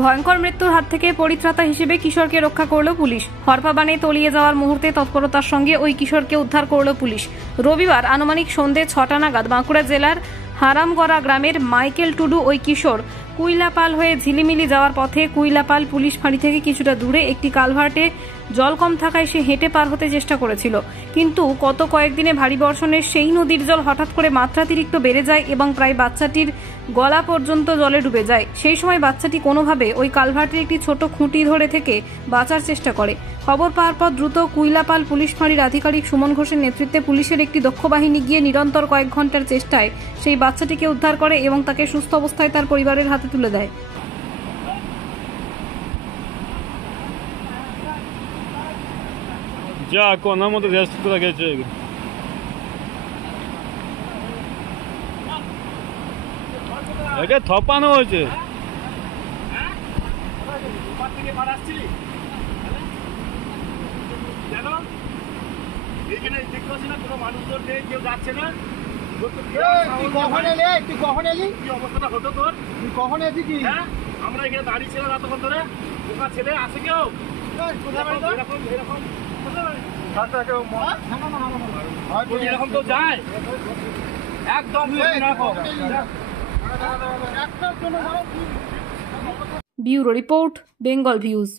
ভয়ঙ্কর মৃত্যুর হাত থেকে পরিত্রাতা হিসেবে কিশোরকে রক্ষা করল পুলিশ। হরপাবানে তলিয়ে যাওয়ার মুহূর্তে তৎপরতার সঙ্গে ওই কিশোরকে উদ্ধার করল পুলিশ। রবিবার আনুমানিক সন্ধ্যে ৬টা নাগাদ বাঁকুড়া জেলার হারামগড়া গ্রামের মাইকেল টুডু ওই কিশোর কুইলাপাল হয়ে ঝিলিমিলি যাওয়ার পথে কুইলাপাল পুলিশ ফাঁড়ি থেকে কিছুটা দূরে একটি কালভার্টে জল কম থাকায় সে হেঁটে পার হতে চেষ্টা করেছিল, কিন্তু গত কয়েকদিনে ভারী বর্ষণে সেই নদীর জল হঠাৎ করে মাত্রাতিরিক্ত বেড়ে যায় এবং প্রায় বাচ্চাটির গলা পর্যন্ত জলে ডুবে যায়। সেই সময় বাচ্চাটি কোনোভাবে ওই কালভার্টের একটি ছোট খুঁটি ধরে থেকে বাঁচার চেষ্টা করে। খবর পাওয়ার পর দ্রুত কুইলাপাল পুলিশ ফাঁড়ির আধিকারিক সুমন ঘোষের নেতৃত্বে পুলিশের একটি দক্ষ বাহিনী গিয়ে নিরন্তর কয়েক ঘন্টার চেষ্টায় সেই বাচ্চাটিকে উদ্ধার করে এবং তাকে সুস্থ অবস্থায় তার পরিবারের হাতে তুলে দেয়। যা কোন মতো রেস্ট করে গেছে এটা থপানো হয়েছে। আমরা এখানে দাঁড়িয়ে ছিলাম এতক্ষণ ধরে, ওখানে ছেলে আসে কেউ এরকম তো যায় একদম। Bureau report, Bengal views.